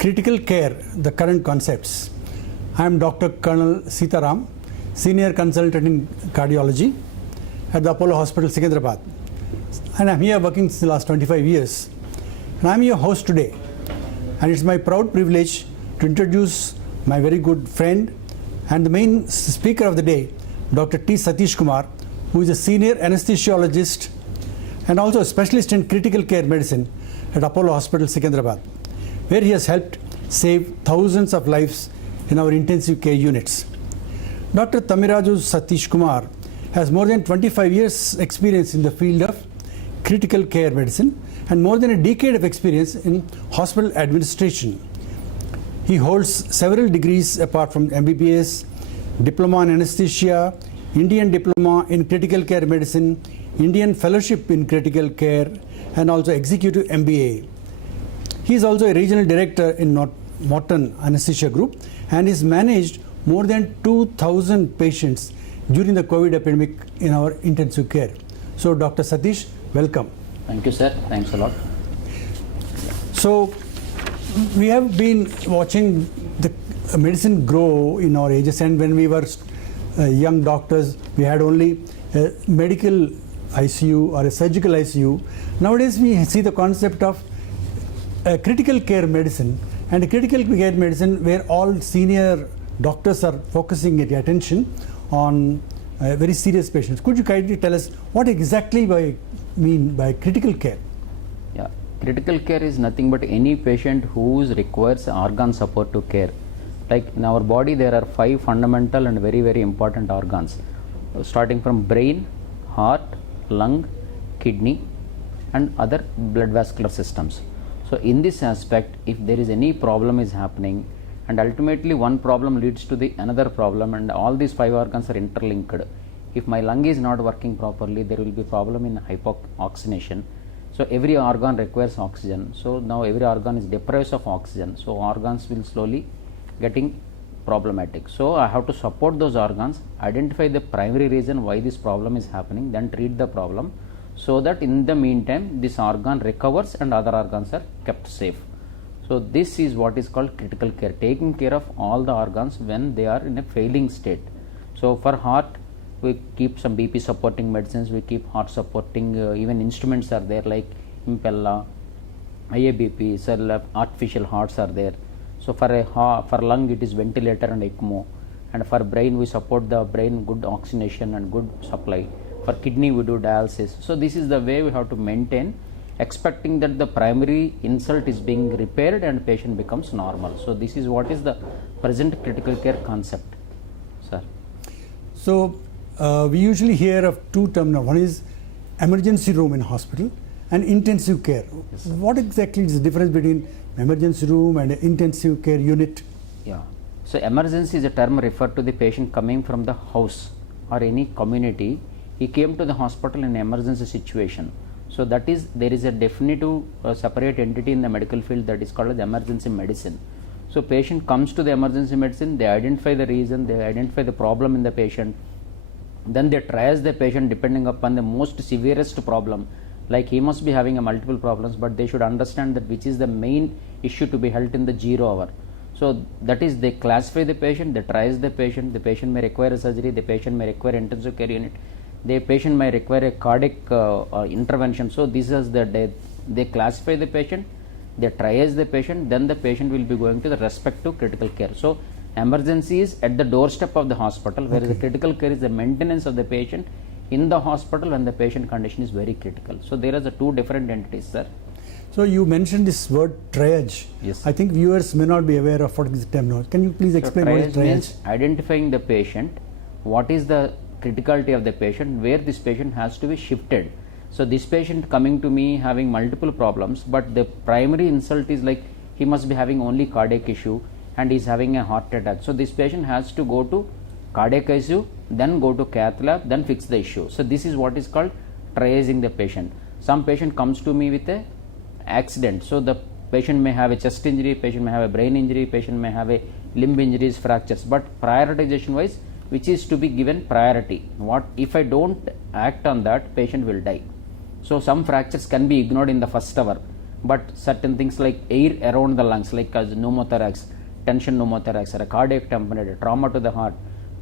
critical care, the current concepts. I am Dr. Colonel Sitaram, Senior Consultant in Cardiology at the Apollo Hospital, Secunderabad. And I am here working since the last 25 years. And I am your host today. And it's my proud privilege to introduce my very good friend and the main speaker of the day, Dr. T. Sateesh Kumar, who is a Senior Anaesthesiologist and also a specialist in critical care medicine at Apollo Hospital, Secunderabad, where he has helped save thousands of lives in our intensive care units. Dr. Tamiraju Sateesh Kumar has more than 25 years experience in the field of critical care medicine and more than a decade of experience in hospital administration. He holds several degrees apart from MBBS, Diploma in Anesthesia, Indian Diploma in Critical Care Medicine, Indian Fellowship in Critical Care, and also Executive MBA. He is also a Regional Director in Morton Anesthesia Group and has managed more than 2,000 patients during the COVID epidemic in our intensive care. So, Dr. Sateesh, welcome. Thank you, sir. Thanks a lot. So, we have been watching the medicine grow in our ages, and when we were young doctors, we had only a medical ICU or a surgical ICU. Nowadays, we see the concept of critical care medicine, and a critical care medicine where all senior doctors are focusing their attention on very serious patients. Could you kindly tell us what exactly we mean by critical care? Yeah, critical care is nothing but any patient who requires organ support to care. Like in our body, there are 5 fundamental and very, very important organs, starting from brain, heart, lung, kidney, and other blood vascular systems. So in this aspect, if there is any problem is happening, and ultimately one problem leads to the another problem, and all these 5 organs are interlinked. If my lung is not working properly, there will be problem in hypoxygenation. So every organ requires oxygen. So now every organ is deprived of oxygen. So organs will slowly getting problematic. So I have to support those organs, identify the primary reason why this problem is happening, then treat the problem, so that in the meantime this organ recovers and other organs are kept safe. So this is what is called critical care, taking care of all the organs when they are in a failing state. So for heart, we keep some BP supporting medicines, we keep heart supporting, even instruments are there like Impeller, IABP, artificial hearts are there. So for lung it is ventilator and ECMO, and for brain we support the brain, good oxygenation and good supply. For kidney we do dialysis. So this is the way we have to maintain, expecting that the primary insult is being repaired and patient becomes normal. So this is what is the present critical care concept, sir. So we usually hear of 2 terms. One is emergency room in hospital and intensive care. Yes. What exactly is the difference between emergency room and intensive care unit? Yeah. So emergency is a term referred to the patient coming from the house or any community. He came to the hospital in an emergency situation. So that is, there is a definitive separate entity in the medical field that is called as emergency medicine. So patient comes to the emergency medicine, they identify the reason, they identify the problem in the patient, then they triage the patient depending upon the most severest problem. Like he must be having a multiple problems, but they should understand that which is the main issue to be held in the 0 hour. So that is, they classify the patient, they triage the patient may require a surgery, the patient may require intensive care unit, the patient may require a cardiac intervention. So this is they classify the patient, they triage the patient, then the patient will be going to the respective critical care. So emergency is at the doorstep of the hospital, whereas the critical care is the maintenance of the patient in the hospital when the patient condition is very critical. So there are the 2 different entities, sir. So you mentioned this word triage. Yes. I think viewers may not be aware of what is the term. Can you please explain what is triage? Means identifying the patient, what is the criticality of the patient, where this patient has to be shifted. So this patient coming to me having multiple problems, but the primary insult is like he must be having only cardiac issue and he is having a heart attack. So this patient has to go to cardiac ICU, then go to cath lab, then fix the issue. So this is what is called triaging the patient. Some patient comes to me with a accident. So the patient may have a chest injury, patient may have a brain injury, patient may have a limb injuries, fractures, but prioritization wise, which is to be given priority. What if I don't act on that, patient will die. So some fractures can be ignored in the first hour, but certain things like air around the lungs, like as pneumothorax, tension pneumothorax, or a cardiac tamponade, trauma to the heart,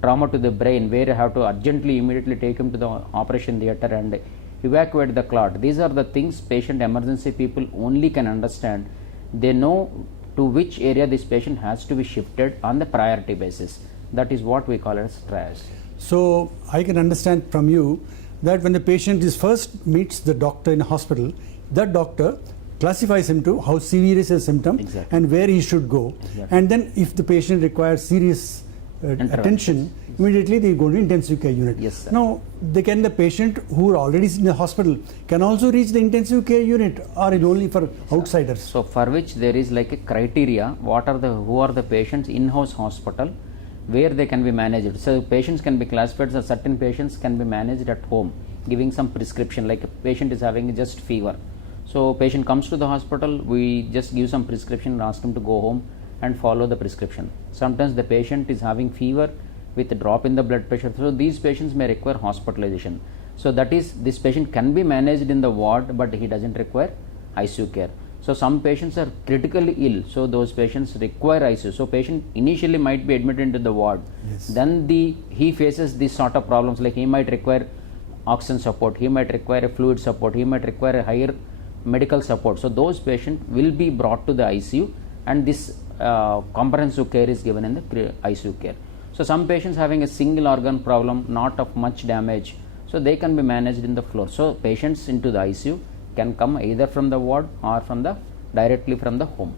trauma to the brain, where you have to urgently immediately take him to the operation theatre and evacuate the clot. These are the things patient emergency people only can understand. They know to which area this patient has to be shifted on the priority basis. That is what we call as triage. So I can understand from you that when the patient is first meets the doctor in a hospital, that doctor classifies him to how severe is his symptom Exactly. and where he should go. Exactly. And then if the patient requires serious attention, immediately they go to intensive care unit. Yes, sir. Now, the patient who are already in the hospital can also reach the intensive care unit, or it only for outsiders? So for which there is like a criteria, who are the patients in-house hospital where they can be managed. So patients can be classified as certain patients can be managed at home, giving some prescription, like a patient is having just fever. So patient comes to the hospital, we just give some prescription and ask him to go home and follow the prescription. Sometimes the patient is having fever with a drop in the blood pressure, so these patients may require hospitalization. So that is, this patient can be managed in the ward, but he doesn't require ICU care. So some patients are critically ill, so those patients require ICU. So patient initially might be admitted into the ward. Yes. Then he faces these sort of problems, like he might require oxygen support, he might require a fluid support, he might require a higher medical support. So those patients will be brought to the ICU, and this comprehensive care is given in the ICU care. So some patients having a single organ problem, not of much damage, so they can be managed in the floor. So patients into the ICU can come either from the ward or directly from the home.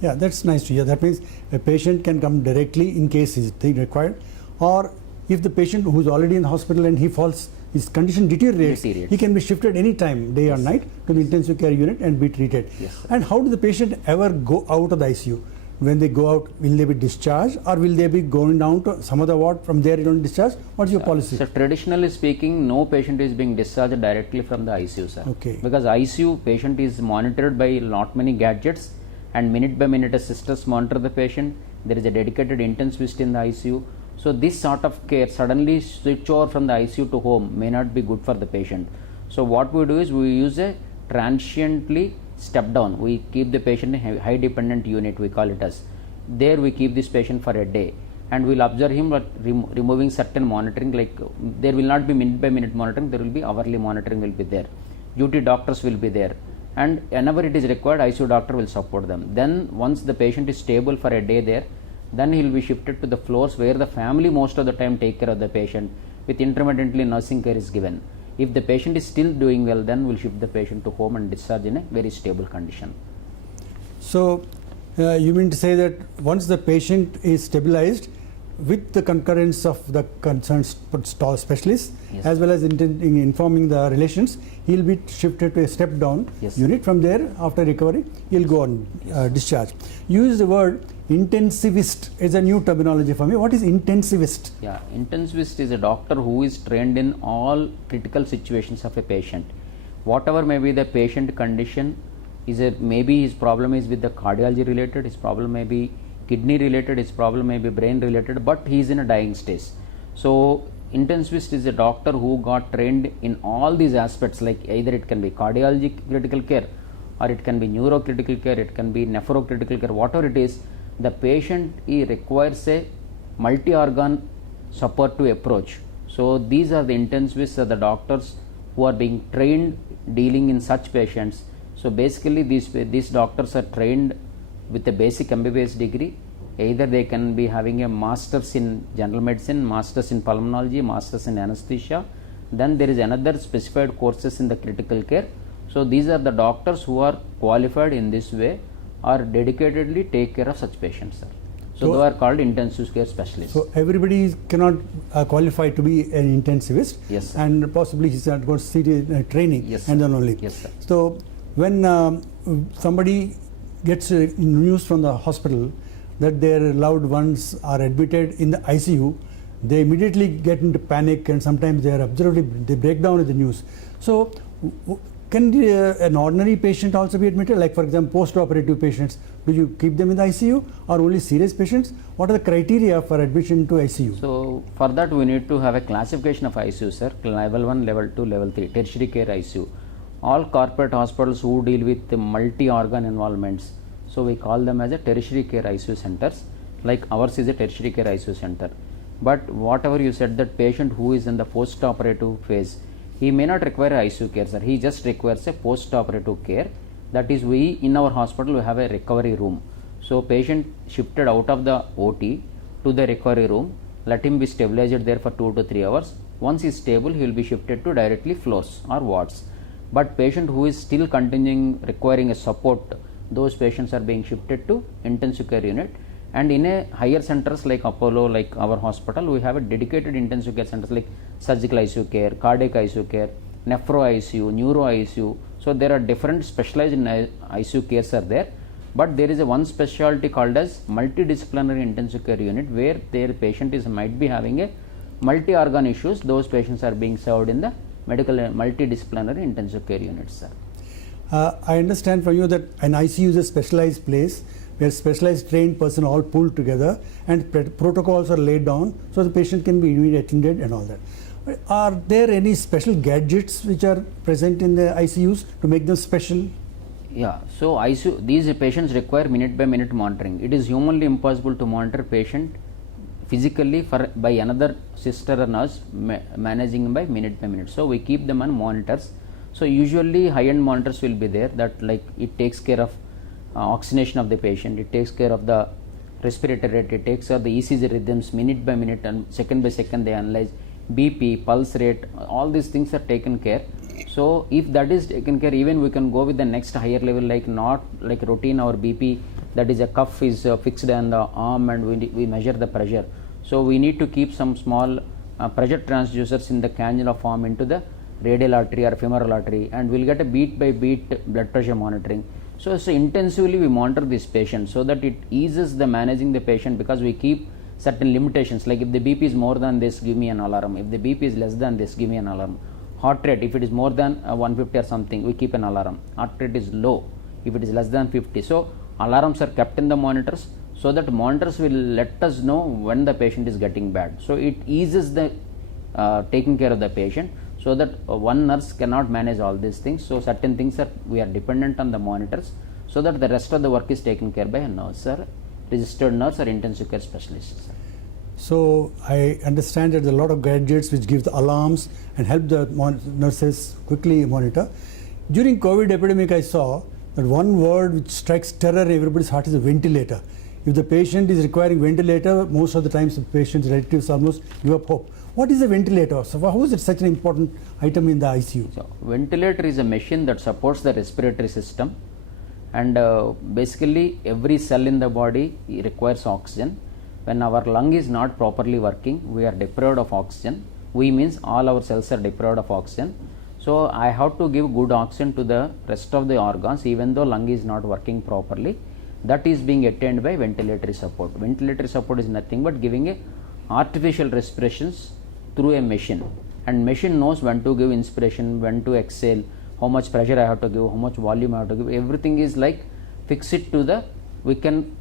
Yeah, that's nice to hear. That means a patient can come directly in case is required, or if the patient who is already in the hospital and he falls, his condition deteriorates, he can be shifted any time, day or night, to the intensive care unit and be treated. Yes, sir. And how does the patient ever go out of the ICU? When they go out, will they be discharged, or will they be going down to some other ward, from there you don't discharge? What's your policy? So traditionally speaking, no patient is being discharged directly from the ICU, sir. Okay. Because ICU patient is monitored by lot many gadgets, and minute by minute sisters monitor the patient. There is a dedicated intensivist in the ICU. So this sort of care, suddenly switch over from the ICU to home, may not be good for the patient. So what we do is we use a transiently step down. We keep the patient in a high dependent unit, we call it as. There we keep this patient for a day, and we'll observe him, but removing certain monitoring, like there will not be minute by minute monitoring, there will be hourly monitoring will be there. Duty doctors will be there, and whenever it is required, ICU doctor will support them. Then once the patient is stable for a day there, then he will be shifted to the floors where the family most of the time take care of the patient, with intermittently nursing care is given. If the patient is still doing well, then we'll shift the patient to home and discharge in a very stable condition. So you mean to say that once the patient is stabilized, with the concurrence of the concerned specialist, Yes. as well as informing the relations, he will be shifted to a step down Yes. unit. From there, after recovery, he will go on discharge. Use the word intensivist is a new terminology for me. What is intensivist? Yeah, intensivist is a doctor who is trained in all critical situations of a patient. Whatever may be the patient condition, maybe his problem is with the cardiology related, his problem may be kidney related, his problem may be brain related, but he is in a dying stage. So intensivist is a doctor who got trained in all these aspects, like either it can be cardiology critical care, or it can be neurocritical care, it can be nephrocritical care, whatever it is. The patient he requires a multi-organ support to approach. So these are the intensivists, are the doctors who are being trained dealing in such patients. So basically these doctors are trained with a basic MBBS degree. Either they can be having a master's in general medicine, master's in pulmonology, master's in anesthesia. Then there is another specified courses in the critical care. So these are the doctors who are qualified in this way, or dedicatedly take care of such patients, sir. So they are called intensive care specialists. So everybody cannot qualify to be an intensivist. Yes, sir. And possibly he's got serious training, Yes, and sir. then only. Yes, sir. So when somebody gets news from the hospital that their loved ones are admitted in the ICU, they immediately get into panic, and sometimes they break down with the news. So can an ordinary patient also be admitted? Like, for example, post-operative patients, do you keep them in the ICU, or only serious patients? What are the criteria for admission to ICU? So for that we need to have a classification of ICU, sir. Level 1, level 2, level 3, tertiary care ICU. all corporate hospitals who deal with multi-organ involvements, so we call them as a tertiary care ICU centers, like ours is a tertiary care ICU center. But whatever you said, that patient who is in the post-operative phase, he may not require ICU care, sir. He just requires a post-operative care. That is, we in our hospital we have a recovery room. So patient shifted out of the OT to the recovery room, let him be stabilized there for 2 to 3 hours. Once he is stable, he will be shifted to directly floors or wards. But patient who is still continuing requiring a support, those patients are being shifted to intensive care unit. And in a higher centers like Apollo, like our hospital, we have a dedicated intensive care centers like surgical ICU care, cardiac ICU care, nephro ICU, neuro ICU. So there are different specialized ICU cares are there. But there is a one specialty called as multidisciplinary intensive care unit, where their patient might be having a multi-organ issues. Those patients are being served in the medical multidisciplinary intensive care units, sir. I understand from you that an ICU is a specialized place where specialized trained person all pulled together and protocols are laid down so the patient can be immediately attended and all that. Are there any special gadgets which are present in the ICUs to make them special? Yeah, so ICU, these patients require minute by minute monitoring. It is humanly impossible to monitor patient physically by another sister or nurse managing by minute. So we keep them on monitors. So usually high-end monitors will be there, that like it takes care of oxygenation of the patient, it takes care of the respiratory rate, it takes care of the ECG rhythms minute by minute and second by second they analyze BP, pulse rate, all these things are taken care. So if that is taken care, even we can go with the next higher level, like not like routine or BP, that is a cuff is fixed on the arm and we measure the pressure. So we need to keep some small pressure transducers in the cannula form into the radial artery or femoral artery, and we'll get a beat by beat blood pressure monitoring. So intensively we monitor this patient so that it eases the managing the patient, because we keep certain limitations, like if the BP is more than this, give me an alarm. If the BP is less than this, give me an alarm. Heart rate, if it is more than 150 or something, we keep an alarm. Heart rate is low if it is less than 50. So alarms are kept in the monitors, so that monitors will let us know when the patient is getting bad. So it eases the taking care of the patient, so that one nurse cannot manage all these things. So certain things we are dependent on the monitors, so that the rest of the work is taken care by a nurse or registered nurse or intensive care specialist. So I understand that there are a lot of gadgets which give the alarms and help the nurses quickly monitor. During COVID epidemic, I saw that one word which strikes terror in everybody's heart is a ventilator. If the patient is requiring ventilator, most of the times the patient's relatives almost give up hope. What is a ventilator? So how is it such an important item in the ICU? So ventilator is a machine that supports the respiratory system, and basically every cell in the body requires oxygen. When our lung is not properly working, we are deprived of oxygen. We means all our cells are deprived of oxygen. So I have to give good oxygen to the rest of the organs, even though lung is not working properly. That is being attained by ventilatory support. Ventilatory support is nothing but giving a artificial respirations through a machine, and machine knows when to give inspiration, when to exhale, how much pressure I have to give, how much volume I have to give. Everything is like fix it to the, we can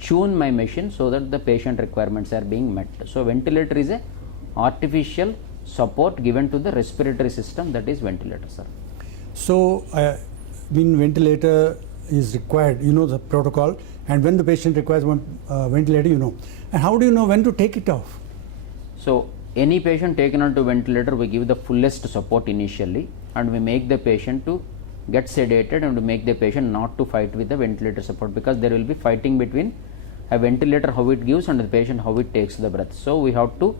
tune my machine so that the patient requirements are being met. So ventilator is a artificial support given to the respiratory system, that is ventilator, sir. So when ventilator is required, you know the protocol, and when the patient requires one ventilator, you know. And how do you know when to take it off? So any patient taken onto ventilator, we give the fullest support initially, and we make the patient to get sedated and to make the patient not to fight with the ventilator support, because there will be fighting between a ventilator how it gives and the patient how it takes the breath. So we have to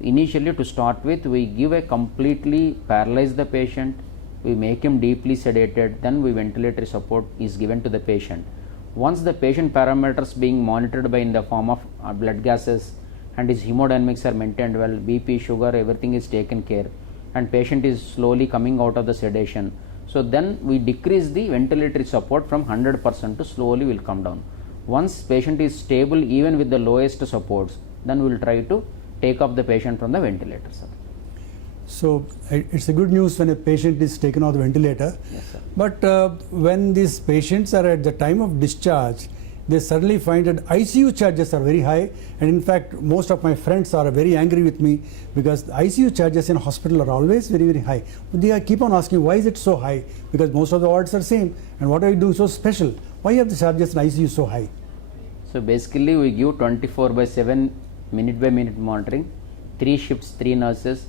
initially, to start with, we give a completely paralyze the patient, we make him deeply sedated, then we ventilatory support is given to the patient. Once the patient parameters being monitored by in the form of blood gases and his hemodynamics are maintained well, BP, sugar, everything is taken care, and patient is slowly coming out of the sedation. So then we decrease the ventilatory support from 100% to slowly will come down. Once patient is stable even with the lowest supports, then we will try to take off the patient from the ventilator, sir. So it's a good news when a patient is taken off the ventilator. Yes, sir. But when these patients are at the time of discharge, they suddenly find that ICU charges are very high, and in fact most of my friends are very angry with me because the ICU charges in hospital are always very, very high. They keep on asking why is it so high, because most of the wards are same, and what are you doing so special? Why are the charges in ICU so high? So basically we give 24/7 minute by minute monitoring, 3 shifts, 3 nurses,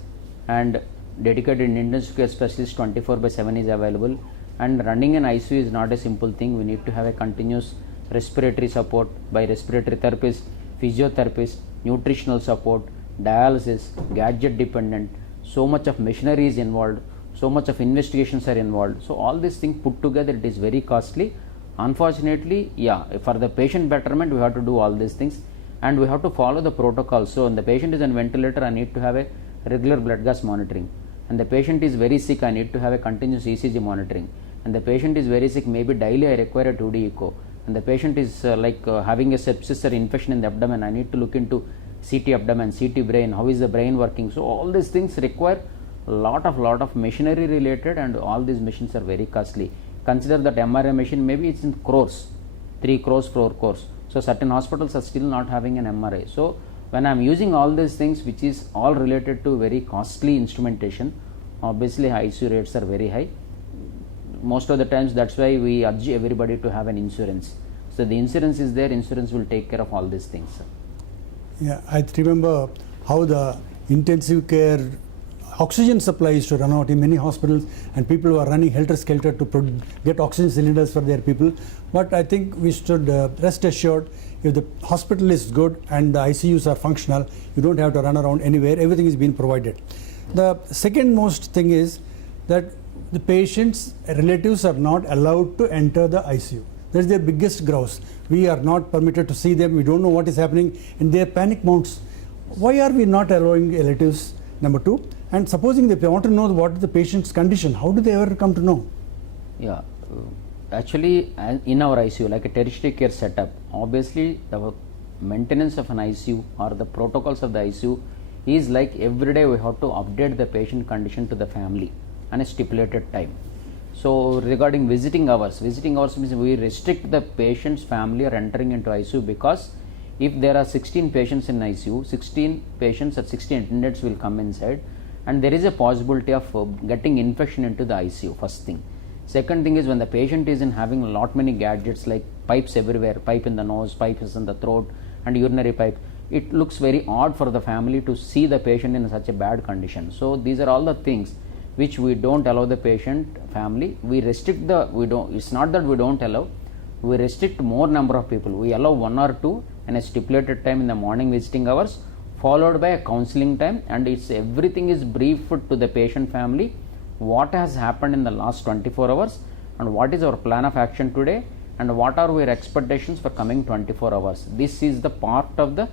and dedicated intensive care specialist 24/7 is available. And running an ICU is not a simple thing. We need to have a continuous respiratory support by respiratory therapist, physiotherapist, nutritional support, dialysis, gadget dependent. So much of machinery is involved, so much of investigations are involved. So all these things put together, it is very costly. Unfortunately, for the patient betterment, we have to do all these things, and we have to follow the protocol. So when the patient is on ventilator, I need to have a regular blood gas monitoring. And the patient is very sick, I need to have a continuous ECG monitoring. And the patient is very sick, maybe daily I require a 2D echo. And the patient is having a sepsis or infection in the abdomen, I need to look into CT abdomen, CT brain, how is the brain working. So all these things require a lot of machinery related, and all these machines are very costly. Consider that MRI machine, maybe it's in crores, 3 crores, 4 crores. So certain hospitals are still not having an MRI. So when I am using all these things, which is all related to very costly instrumentation, obviously ICU rates are very high. Most of the times, that's why we urge everybody to have an insurance. So the insurance is there, insurance will take care of all these things. Yeah, I remember how the intensive care oxygen supply used to run out in many hospitals, and people were running helter-skelter to get oxygen cylinders for their people. But I think we should rest assured, if the hospital is good and the ICUs are functional, you don't have to run around anywhere, everything is being provided. The second most thing is that the patients' relatives are not allowed to enter the ICU. That's their biggest grouse. We are not permitted to see them, we don't know what is happening, and their panic mounts. Why are we not allowing relatives? Number 2. And supposing they want to know what is the patient's condition, how do they ever come to know? Actually, in our ICU, like a tertiary care setup, obviously the maintenance of an ICU or the protocols of the ICU is like every day we have to update the patient condition to the family on a stipulated time. So regarding visiting hours means we restrict the patient's family or entering into ICU, because if there are 16 patients in ICU, 16 patients or 16 attendants will come inside, and there is a possibility of getting infection into the ICU, first thing. Second thing is, when the patient is in having a lot many gadgets like pipes everywhere, pipe in the nose, pipes in the throat, and urinary pipe, it looks very odd for the family to see the patient in such a bad condition. So these are all the things which we don't allow the patient family. We restrict it's not that we don't allow, we restrict more number of people. We allow 1 or 2 in a stipulated time in the morning visiting hours, followed by a counseling time, and everything is briefed to the patient family, what has happened in the last 24 hours and what is our plan of action today and what are our expectations for coming 24 hours. This is the part of the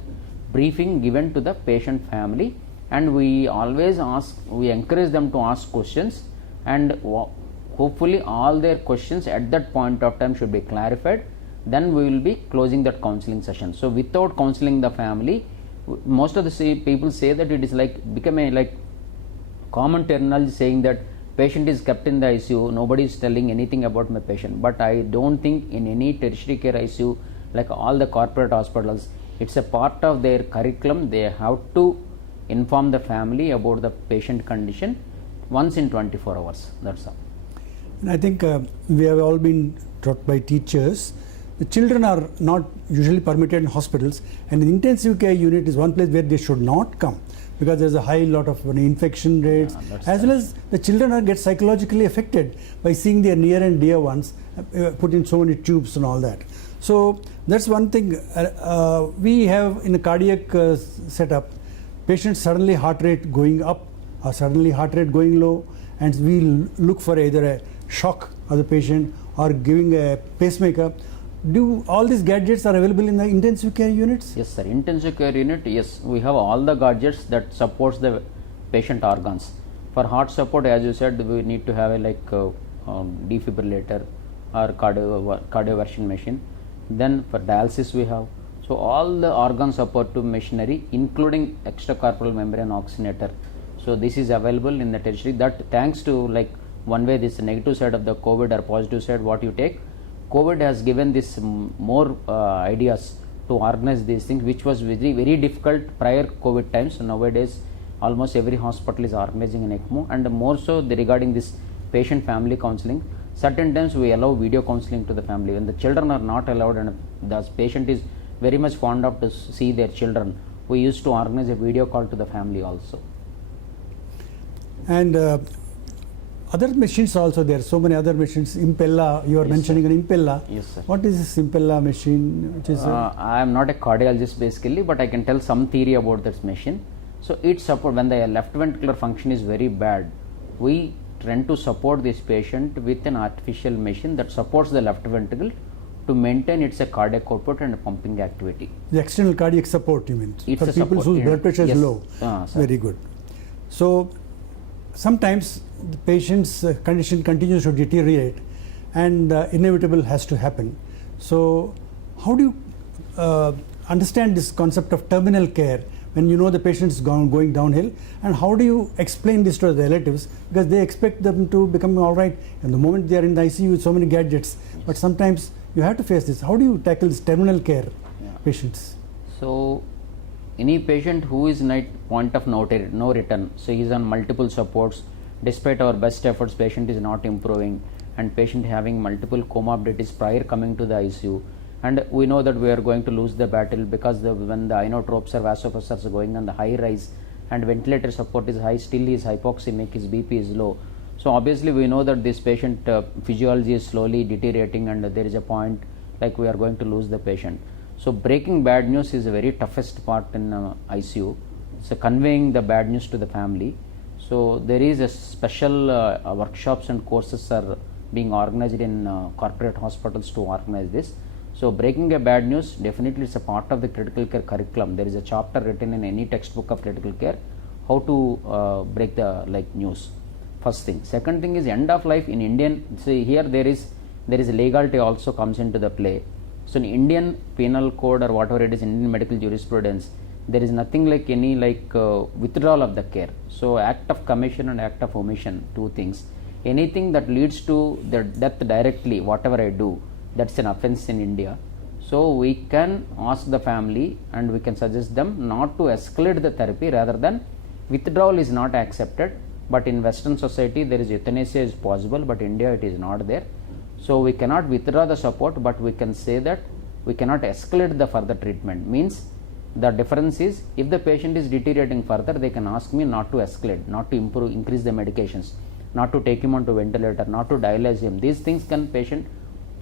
briefing given to the patient family, and we always encourage them to ask questions, and hopefully all their questions at that point of time should be clarified. Then we will be closing that counseling session. So without counseling the family, most of the people say that it is become a common terminology saying that patient is kept in the ICU, nobody is telling anything about my patient. But I don't think in any tertiary care ICU, like all the corporate hospitals, it's a part of their curriculum. They have to inform the family about the patient condition once in 24 hours. That's all. And I think we have all been taught by teachers. The children are not usually permitted in hospitals, and the intensive care unit is one place where they should not come, because there's a high lot of infection rates, as well as the children get psychologically affected by seeing their near and dear ones put in so many tubes and all that. So that's one thing. We have in a cardiac setup, patients suddenly heart rate going up or suddenly heart rate going low, and we look for either a shock of the patient or giving a pacemaker. Do all these gadgets are available in the intensive care units? Yes, sir. Intensive care unit, yes, we have all the gadgets that supports the patient organs. For heart support, as you said, we need to have a defibrillator or cardioversion machine. Then for dialysis we have. So all the organ supportive machinery, including extracorporeal membrane oxygenator. So this is available in the tertiary. That thanks to one way, this negative side of the COVID or positive side, what you take, COVID has given this more ideas to organize these things, which was very, very difficult prior COVID times. So nowadays, almost every hospital is organizing an ECMO, and more so regarding this patient family counseling. Certain times we allow video counseling to the family when the children are not allowed and the patient is very much fond of to see their children. We used to organize a video call to the family also. And other machines also, there are so many other machines. Impeller, you are Yes, mentioning sir. an Impeller. Yes, sir. What is this Impeller machine? Which is I am not a cardiologist basically, but I can tell some theory about this machine. So it support when the left ventricular function is very bad, we tend to support this patient with an artificial machine that supports the left ventricle to maintain its cardiac output and pumping activity. the external cardiac support, you mean? It's For a people support, whose yeah. blood pressure Yes. is low. Sir. Very good. So sometimes the patient's condition continues to deteriorate and inevitable has to happen. So how do you understand this concept of terminal care when you know the patient is going downhill, and how do you explain this to the relatives, because they expect them to become all right and the moment they are in the ICU with so many gadgets, but sometimes you have to face this. How do you tackle this terminal care patients? So any patient who is at point of no return, so he is on multiple supports, despite our best efforts patient is not improving, and patient having multiple comorbidities prior coming to the ICU, and we know that we are going to lose the battle because when the inotropes or vasopressors are going on the high rise and ventilator support is high, still he is hypoxemic, his BP is low. So obviously we know that this patient physiology is slowly deteriorating and there is a point like we are going to lose the patient. So breaking bad news is the very toughest part in ICU. So conveying the bad news to the family. So there is a special workshops and courses are being organized in corporate hospitals to organize this. So breaking a bad news, definitely it's a part of the critical care curriculum. There is a chapter written in any textbook of critical care how to break the news. First thing. Second thing is end of life in Indian. See here there is legality also comes into the play. So in Indian penal code or whatever it is, Indian medical jurisprudence, there is nothing like any withdrawal of the care. So act of commission and act of omission, two things. Anything that leads to the death directly, whatever I do, that's an offense in India. So we can ask the family and we can suggest them not to escalate the therapy, rather than withdrawal is not accepted. But in Western society there is euthanasia is possible, but India it is not there. So we cannot withdraw the support, but we can say that we cannot escalate the further treatment. Means the difference is if the patient is deteriorating further, they can ask me not to escalate, not to increase the medications, not to take him onto ventilator, not to dialyze him. These things can patient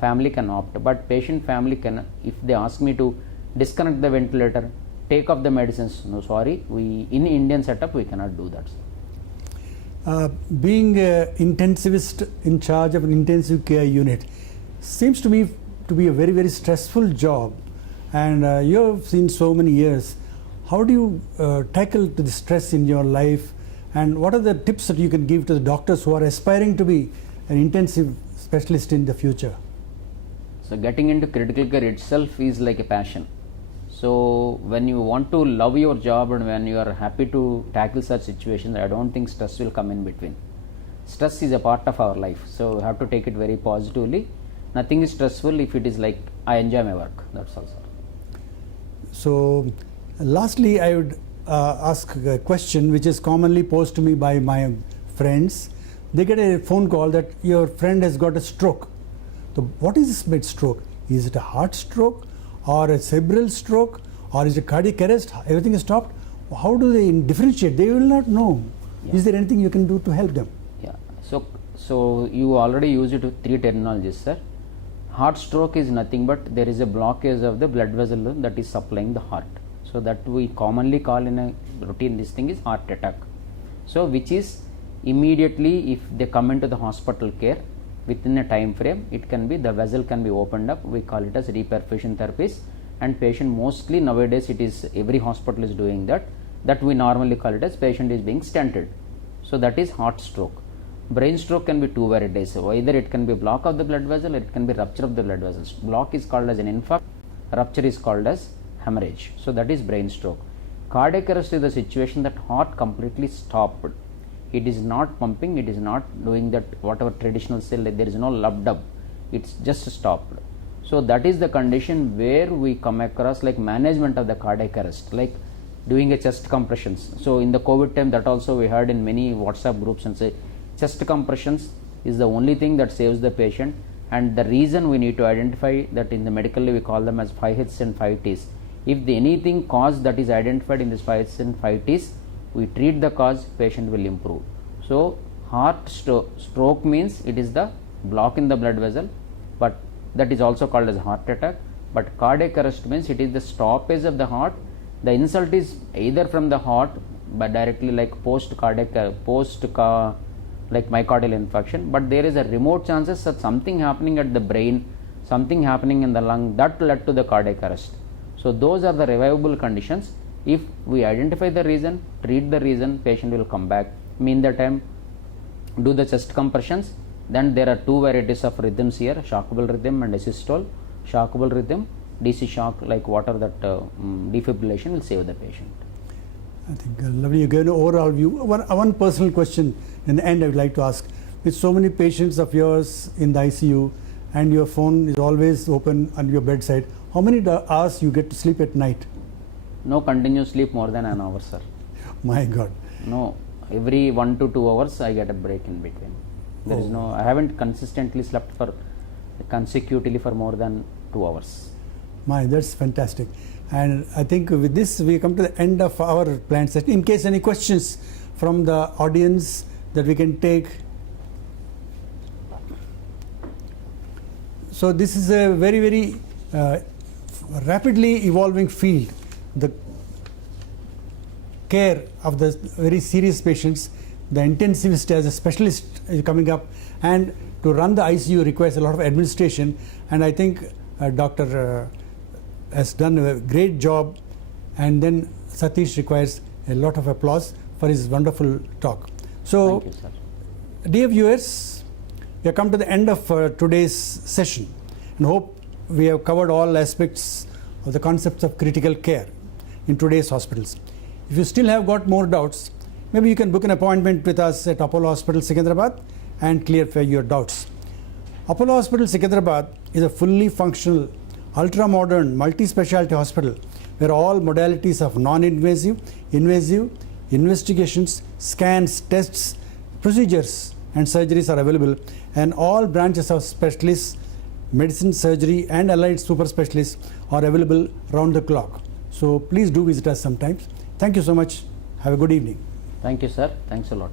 family can opt, but patient family can, if they ask me to disconnect the ventilator, take off the medicines, no sorry, we in Indian setup we cannot do that. Being an intensivist in charge of an intensive care unit seems to me to be a very, very stressful job, and you have seen so many years. How do you tackle the stress in your life, and what are the tips that you can give to the doctors who are aspiring to be an intensive specialist in the future? So getting into critical care itself is like a passion. So when you want to love your job and when you are happy to tackle such situations, I don't think stress will come in between. Stress is a part of our life, so you have to take it very positively. Nothing is stressful if it is like I enjoy my work. That's all, sir. So lastly, I would ask a question which is commonly posed to me by my friends. They get a phone call that your friend has got a stroke. So what is this mid stroke? Is it a heart stroke or a cerebral stroke or is it cardiac arrest? Everything is stopped. How do they differentiate? They will not know. Yeah. Is there anything you can do to help them? Yeah. So you already used three terminologies, sir. Heart stroke is nothing but there is a blockage of the blood vessel that is supplying the heart. So that we commonly call in a routine, this thing is heart attack. So which is immediately if they come into the hospital care, within a time frame, it can be the vessel can be opened up. We call it as reperfusion therapies, and patient mostly nowadays it is every hospital is doing that. That we normally call it as patient is being stented. So that is heart stroke. Brain stroke can be two varieties. So either it can be block of the blood vessel, or it can be rupture of the blood vessels. Block is called as an infarct, rupture is called as hemorrhage. So that is brain stroke. Cardiac arrest is the situation that heart completely stopped. It is not pumping, it is not doing that whatever traditional cell, there is no lub dub. it's just stopped. So that is the condition where we come across like management of the cardiac arrest, like doing a chest compressions. So in the COVID time, that also we heard in many WhatsApp groups and say chest compressions is the only thing that saves the patient. And the reason we need to identify that in the medically we call them as 5Hs and 5Ts. If the anything cause that is identified in this 5Hs and 5Ts, we treat the cause, patient will improve. So heart stroke means it is the block in the blood vessel, but that is also called as heart attack. But cardiac arrest means it is the stoppage of the heart. The insult is either from the heart, but directly like like myocardial infarction, but there is a remote chances that something happening at the brain, something happening in the lung that led to the cardiac arrest. So those are the revivable conditions. If we identify the reason, treat the reason, patient will come back. Mean the time, do the chest compressions. Then there are two varieties of rhythms here, shockable rhythm and asystole. Shockable rhythm, DC shock like water that defibrillation will save the patient. I think lovely. You gave an overall view. One personal question in the end I would like to ask. With so many patients of yours in the ICU and your phone is always open on your bedside, how many hours you get to sleep at night? No continuous sleep more than an hour, sir. My God. No, every 1 to 2 hours I get a break in between. There is no, I haven't consistently slept consecutively for more than 2 hours. That's fantastic. And I think with this we come to the end of our planned session. In case any questions from the audience that we can take. So this is a very, very rapidly evolving field. The care of the very serious patients, the intensivist as a specialist is coming up, and to run the ICU requires a lot of administration, and I think Dr. has done a great job, and then Sateesh requires a lot of applause for his wonderful talk. So, thank you, sir. Dear viewers, we have come to the end of today's session and hope we have covered all aspects of the concepts of critical care in today's hospitals. If you still have got more doubts, maybe you can book an appointment with us at Apollo Hospital Secunderabad and clarify your doubts. Apollo Hospital Secunderabad is a fully functional, ultra-modern, multi-specialty hospital where all modalities of non-invasive, invasive, investigations, scans, tests, procedures and surgeries are available, and all branches of specialists, medicine, surgery and allied super specialists are available round the clock. So please do visit us sometimes. Thank you so much. Have a good evening. Thank you, sir. Thanks a lot.